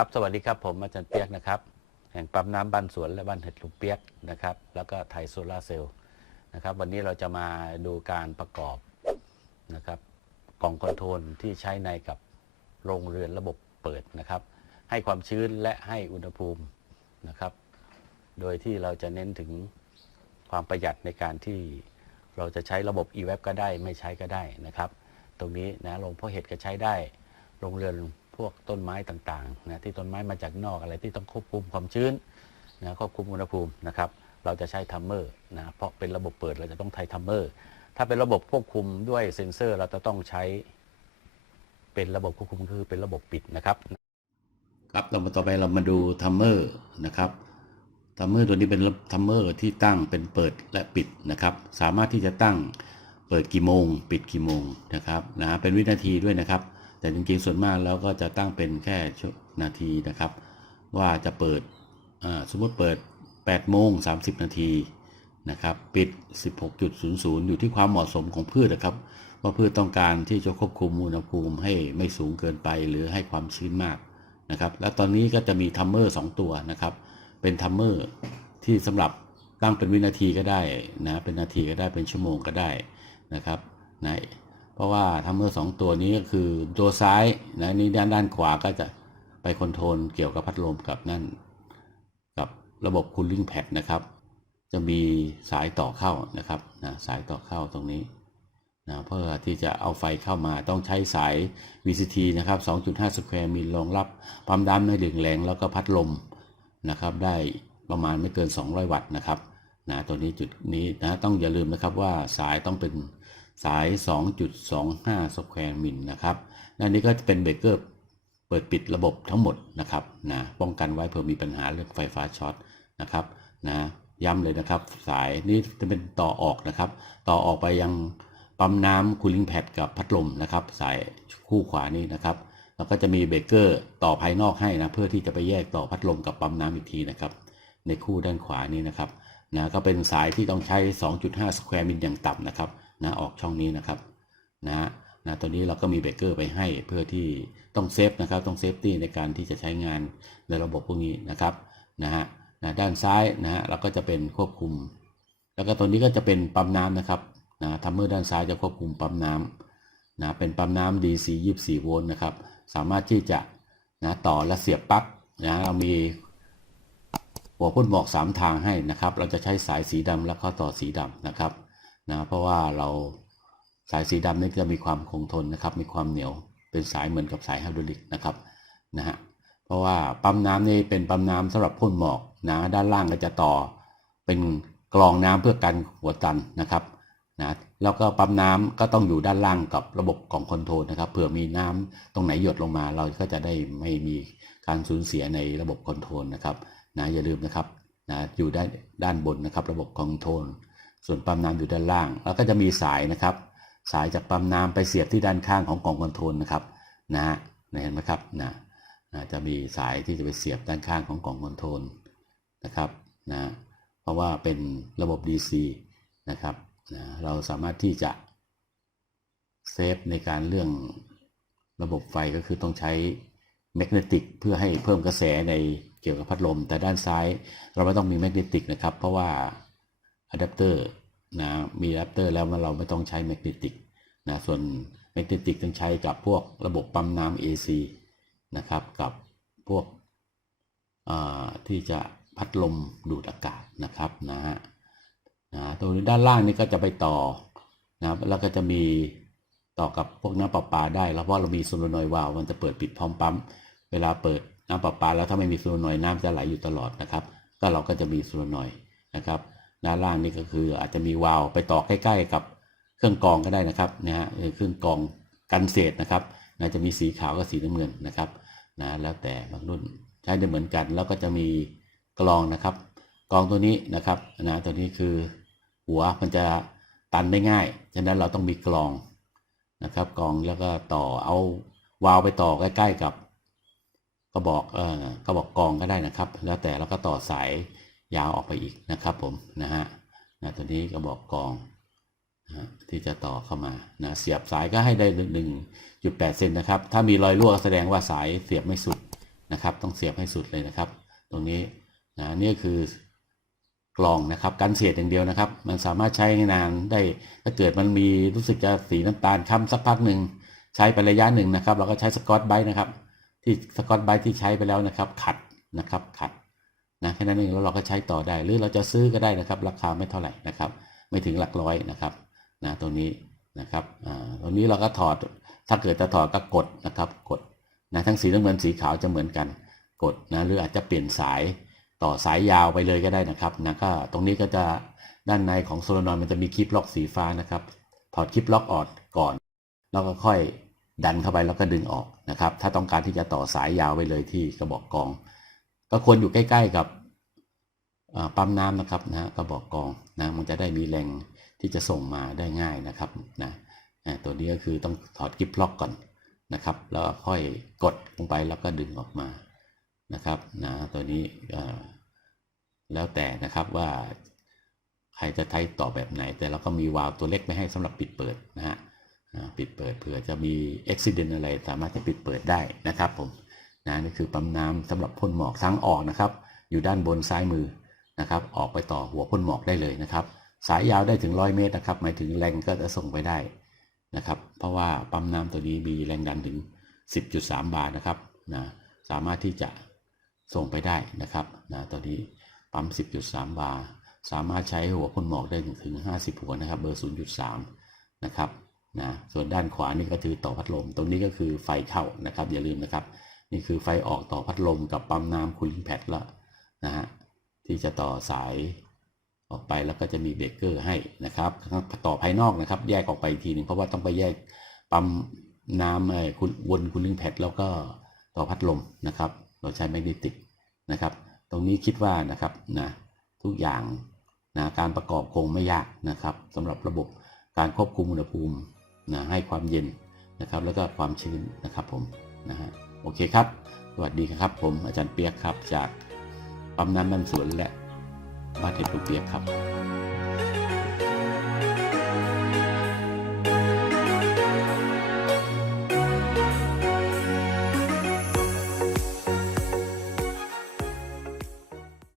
ครับสวัสดีครับผมอาจารย์เปียกนะครับแห่งปั๊มน้ำบ้านสวนและบ้านเห็ดลุงเปียกนะครับแล้วก็ไทยโซลาร์เซลล์นะครับวันนี้เราจะมาดูการประกอบนะครับกล่องคอนโทรลที่ใช้ในกับโรงเรือนระบบเปิดนะครับ ให้ความชื้นและให้อุณหภูมินะครับ โดยที่เราจะเน้นถึงความประหยัดในการที่เราจะใช้ระบบ e-web ก็ได้ไม่ใช้ก็ได้นะครับ ตรงนี้นะโรงเพาะเห็ดก็ใช้ได้โรงเรือน พวกต้นไม้ต่างๆนะที่ต้นไม้มาจากนอกอะไรที่ต้องควบคุมความชื้นนะควบคุมอุณหภูมินะครับเราจะใช้ทัมเมอร์นะเพราะเป็นระบบเปิดเราจะต้องใช้ทัมเมอร์ถ้าเป็นระบบควบคุมด้วยเซ็นเซอร์เราจะต้องใช้เป็นระบบควบคุมคือเป็นระบบปิดนะครับ ครับเรามาต่อไปเรามาดูทัมเมอร์นะครับทัมเมอร์ตัวนี้เป็นทัมเมอร์ที่ตั้งเป็นเปิดและปิดนะครับ สามารถที่จะตั้งเปิดกี่โมง ปิดกี่โมงนะครับนะเป็นวินาทีด้วยนะครับ แต่จริงๆส่วนมากแล้วก็จะตั้งเป็นแค่ชั่วนาทีนะครับ ว่าจะเปิดสมมติเปิด8โมง30 นาทีนะครับปิด 16.00 อยู่ที่ความเหมาะสมของพืชนะครับ ว่าพืชต้องการที่จะควบคุมอุณหภูมิให้ไม่สูงเกินไปหรือให้ความชื้นมากนะครับ แล้วตอนนี้ก็จะมีทัมเมอร์ 2 ตัวนะครับ เป็นทัมเมอร์ที่สำหรับตั้งเป็นวินาทีก็ได้นะเป็นนาทีก็ได้เป็นชั่วโมงก็ได้นะครับนะ เพราะว่าทัมเมอร์สองตัวนี้ก็คือตัวซ้ายนะนี่ด้านด้านขวาก็จะไปคอนโทรลเกี่ยวกับพัดลมกับนั่นกับระบบคูลลิ่งแพดนะครับ จะมีสายต่อเข้านะครับนะสายต่อเข้าตรงนี้นะเพื่อที่จะเอาไฟเข้ามาต้องใช้สาย VCT นะครับ 2.5 สแควร์มิลรองรับปั๊มดันไม่ดึงแรงแล้วก็พัดลมนะครับ ได้ประมาณไม่เกิน 200 วัตต์นะครับนะตัวนี้จุดนี้นะต้องอย่าลืมนะครับว่าสายต้องเป็น สาย 2.25 สแควร์มิลนะครับนั่นนี้ก็จะเป็นเบรกเกอร์เปิดปิดระบบทั้งหมดนะครับนะป้องกันไว้เผื่อมีปัญหาเรื่องไฟฟ้าช็อตนะครับนะย้ำเลยนะครับ สายนี้จะเป็นต่อออกนะครับ ต่อออกไปยังปั๊มน้ำคูลิ่งแพดกับพัดลมนะครับ สายคู่ขวานี้นะครับแล้วก็จะมีเบรกเกอร์ต่อภายนอกให้นะเพื่อที่จะไปแยกต่อพัดลมกับปั๊มน้ำอีกทีนะครับ ในคู่ด้านขวานี้นะครับนะก็เป็นสายที่ต้องใช้ 2.5 สแควร์มิลอย่างต่ำนะครับ นะออกช่องนี้นะครับนะนะตัวนี้เราก็มีเบรกเกอร์ไปให้เพื่อที่ต้องเซฟนะครับต้องเซฟตี้ในการที่จะใช้งานในระบบพวกนี้นะครับนะฮะนะด้านซ้ายนะฮะเราก็จะเป็นควบคุม แล้วก็ตัวนี้ก็จะเป็นปั๊มน้ำนะครับนะทัมเมอร์ด้านซ้ายจะควบคุมปั๊มน้ำนะเป็นปั๊มน้ำ DC 24 โวลต์นะครับ สามารถที่จะนะต่อและเสียบปลั๊กนะเรามีหัวพ่นหมอก 3 ทางให้นะครับ เราจะใช้สายสีดำแล้วก็ต่อสีดำนะครับ นะเพราะว่าเราสายสีดำนี่จะมีความคงทนนะครับ มีความเหนียวเป็นสายเหมือนกับสายไฮดรอลิกนะครับนะฮะเพราะว่าปั๊มน้ำนี่เป็นปั๊มน้ำสำหรับพ่นหมอกนะด้านล่างก็จะต่อเป็นกรองน้ำเพื่อกันหัวตันนะครับนะแล้วก็ปั๊มน้ำก็ต้องอยู่ด้านล่างกับระบบของคอนโทรลนะครับเผื่อมีน้ำตรงไหนหยดลงมา เราก็จะได้ไม่มีการสูญเสียในระบบคอนโทรลนะครับนะอย่าลืมนะครับนะอยู่ด้านด้านบนนะครับ ระบบคอนโทรล ส่วนปั๊มน้ำอยู่ด้านล่าง แล้วก็จะมีสายนะครับ สายจากปั๊มน้ำไปเสียบที่ด้านข้างของกล่องคอนโทรลนะครับนะฮะเห็นไหมครับนะนะจะมีสายที่จะไปเสียบด้านข้างของกล่องคอนโทรลนะครับนะเพราะว่าเป็นระบบ DC นะครับนะเราสามารถที่จะเซฟในการเรื่องระบบไฟก็คือต้องใช้แมกเนติกเพื่อให้เพิ่มกระแสในเกี่ยวกับพัดลม แต่ด้านซ้ายเราไม่ต้องมีแมกเนติกนะครับ เพราะว่า อะแดปเตอร์นะมีอะแดปเตอร์แล้วเราไม่ต้องใช้แมกเนติกนะส่วนแมกเนติกต้องใช้กับพวกระบบปั๊มน้ำ AC นะครับกับพวกที่จะพัดลมดูดอากาศนะครับนะฮะนะตรงนี้ด้านล่างนี่ก็จะไปต่อนะแล้วก็จะมีต่อกับพวกน้ำประปาได้ แล้วเพราะเรามีโซโลนอยวาล์วมันจะเปิดปิดพร้อมปั๊ม เวลาเปิดน้ำประปาแล้วถ้าไม่มีโซโลนอยน้ำจะไหลอยู่ตลอดนะครับ ก็เราก็จะมีโซโลนอยนะครับ ด้านล่างนี่ก็คืออาจจะมีวาล์วไปต่อใกล้ ๆ กับเครื่องกรองก็ได้นะครับนะฮะเครื่องกรองกันเศษนะครับนะจะมีสีขาวกับสีน้ำเงินนะครับนะแล้วแต่บางรุ่นใช้ได้เหมือนกัน แล้วก็จะมีกรองนะครับกรองตัวนี้นะครับนะตัวนี้คือหัวมันจะตันได้ง่ายฉะนั้นเราต้องมีกรองนะครับกรองแล้วก็ต่อเอาวาล์วไปต่อใกล้ ๆ กับกระบอกเอ่อกระบอกกรองก็ได้นะครับ แล้วแต่เราก็ต่อสาย ยาวออกไปอีกนะครับผมนะฮะนะตัวนี้กระบอกกองนะที่จะต่อเข้ามานะเสียบสายก็ให้ได้หนึ่งจุดแปดเซนนะครับ ถ้ามีรอยรั่วแสดงว่าสายเสียบไม่สุดนะครับ ต้องเสียบให้สุดเลยนะครับ ตรงนี้นะนี่คือกล่องนะครับการเสียดอย่างเดียวนะครับ มันสามารถใช้งานได้ถ้าเกิดมันมีรู้สึกจะสีน้ำตาลค้ำสักพักหนึ่งใช้ไประยะหนึ่งนะครับเราก็ใช้สกอตไบรท์นะครับ ที่สกอตไบรท์ที่ใช้ไปแล้วนะครับ ขัดนะครับขัด นะแค่นั้นเองแล้วเราก็ใช้ต่อได้ หรือเราจะซื้อก็ได้นะครับ ราคาไม่เท่าไหร่นะครับ ไม่ถึงหลักร้อยนะครับนะตรงนี้นะครับตรงนี้เราก็ถอดถ้าเกิดจะถอดก็กดนะครับกดนะทั้งสีน้ำเงินสีขาวจะเหมือนกันกดนะหรืออาจจะเปลี่ยนสายต่อสายยาวไปเลยก็ได้นะครับนะก็ตรงนี้ก็จะด้านในของโซลานอยมันจะมีคลิปล็อกสีฟ้านะครับ ถอดคลิปล็อกออกก่อน แล้วก็ค่อยดันเข้าไปแล้วก็ดึงออกนะครับ ถ้าต้องการที่จะต่อสายยาวไปเลยที่กระบอกกอง ก็ควรอยู่ใกล้ ๆกับปั๊มน้ำนะครับนะกระบอกกองนะมันจะได้มีแรงที่จะส่งมาได้ง่ายนะครับนะตัวนี้ก็คือต้องถอดกิฟล็อกก่อนนะครับ แล้วค่อยกดลงไปแล้วก็ดึงออกมานะครับนะตัวนี้แล้วแต่นะครับว่าใครจะใช้ต่อแบบไหน แต่เราก็มีวาล์วตัวเล็กไม่ให้สำหรับปิดเปิดนะฮะปิดเปิดเผื่อจะมีอุบิเหตุอะไรสามารถจะปิดเปิดได้นะครับผม นะนี่คือปั๊มน้ำสำหรับพ่นหมอกทั้งออกนะครับ อยู่ด้านบนซ้ายมือนะครับ ออกไปต่อหัวพ่นหมอกได้เลยนะครับ สายยาวได้ถึง 100 เมตรนะครับ หมายถึงแรงก็จะส่งไปได้นะครับ เพราะว่าปั๊มน้ำตัวนี้มีแรงดันถึง 10.3 บาร์นะครับนะสามารถที่จะส่งไปได้นะครับนะตัวนี้ปั๊ม 10.3 บาร์สามารถใช้หัวพ่นหมอกได้ถึง 50 หัวนะครับ เบอร์ 0.3 นะครับนะส่วนด้านขวานี่ก็คือต่อพัดลม ตรงนี้ก็คือไฟเข้านะครับ อย่าลืมนะครับ นี่คือไฟออกต่อพัดลมกับปั๊มน้ำคูลิ่งแพดแล้วนะฮะที่จะต่อสายออกไปแล้วก็จะมีเบรกเกอร์ให้นะครับต่อภายนอกนะครับ แยกออกไปอีกทีหนึ่งเพราะว่าต้องไปแยกปั๊มน้ำไอ้คุณวนคูลิ่งแพดแล้วก็ต่อพัดลมนะครับ เราใช้แมกเนติกนะครับ ตรงนี้คิดว่านะครับนะทุกอย่างนะการประกอบคงไม่ยากนะครับสำหรับระบบการควบคุมอุณหภูมินะให้ความเย็นนะครับ แล้วก็ความชื้นนะครับผมนะฮะ โอเคครับ สวัสดีครับ ผมอาจารย์เปียกครับ จากปั๊มน้ำมันสวนและบ้านเห็ดลูเปียกครับ